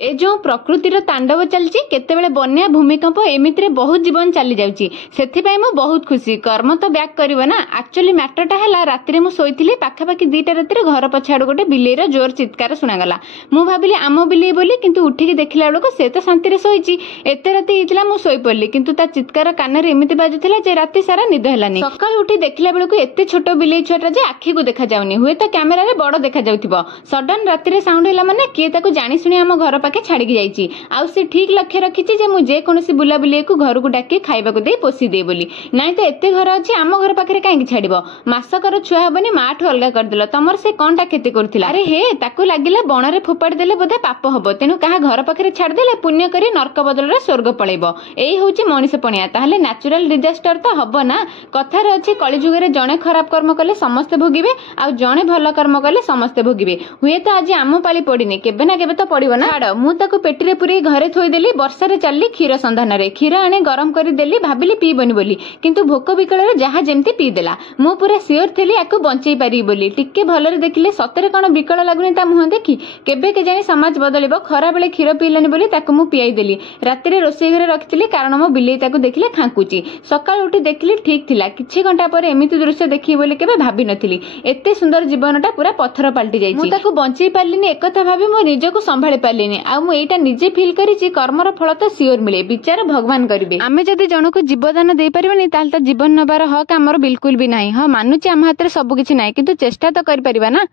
ए जो प्रकृतिर तांडव चलची केतेबेले बन्या भूमिकंप एमितिरे बहुत जीवन चली जाउची सेथिपाई मु बहुत खुशी कर्म तो बैक करिवो ना। एक्चुअली मैटरटा हला राति रे मु सोइथिली पाखापाखि 2टा राति घर पछाड़ गोटे बिलेईर जोर चित्कार सुनागला। मु भाबिली आम बिलेई बोली किंतु उठिकी देखिला बेलको से तो शांति रे सोइची। एते राति हितला मु सोई पड़ली किंतु ता चित्कार कान रे एमिति बाजुथिला जे राति सारा निद हेलानी। सकाळ उठी देखिला बेलको एते छोटो बिलेई छुआटा जे आखी को देखा जाउनी हुए तो कैमेरा रे बड़ देखा जाउथिबो। सडन राति रे साउंड हैला माने किए ताको जानि सुनी आम घर पाखे छाड़ी जाइची। आउ से ठीक लक्ष्य रखिची जे मु जे कोनोसी बुला बुलिए को घर को डाकी खाइबा को दे पोसी दे बोली। नाइ तो एते घर अछि आम घर पाखे काहे छाड़िबो। मासकर छुआ हबनी माठू अलगा कर देला तमर से कोनटा खेती करथिला। अरे हे ताको लागिला बण रे फोपाड़ देले बोधे पाप हबो तेनु कहा घर पाखे छाड़ देले पुण्य करी नरक बदल रे स्वर्ग पळेबो। एई होची मनीष पणिया ताहले नेचुरल डिजास्टर तो हबो ना। कथा रे अछि कली जुगे रे जणे खराब कर्म कले समस्त भोगिबे आ जणे भलो कर्म कले समस्त भोगिबे। हुए तो आज आम पाली पड़िनी केबे ना केबे तो पड़िबो ना। छाड़ मु ताको पेटीरे पुरी घरे थोईदेली वर्षारे चलली क्षीर संधान रे। क्षीर आने गरम करी देली भाबिली पीबनी बोली किंतु भोक विकल रे जहा जेमती पी देला। मु पूरा सियोर थेली याकु बंचई पारी बोली। टिके भलरे देखिले सतरे कोन विकल लागुनी ता मुह देखी केबे के जानी समाज बदलिबो। खरा बेले क्षीर पीलानी बोली ताकु मु पियाई देली। राति रे रोसई घरे रखितली कारण मो बिलेई ताकु देखिले खांकुची। सकाळ उठी देखिली ठीक थिला। किछि घंटा पर एमिति दृश्य देखि बोली केबे भाबी नथिली। एते सुंदर जीवनटा पूरा पत्थर पलटि जाईची। मु ताकु बंचई पारलिनी एकथा भाबी मो निजको संभाळी पारलिनी। आ मु एटा निजे फील करिछि कर्मर फल तो सियोर मिले विचार भगवान करिवे। आमे जदि जणको जीवदान देई परिबनी ताल त जीवन नबार हक हमर बिल्कुल भी नाही। हां मानुछि आम हाथ रे सब किछि नाही किंतु चेष्टा तो करि परिबा ना।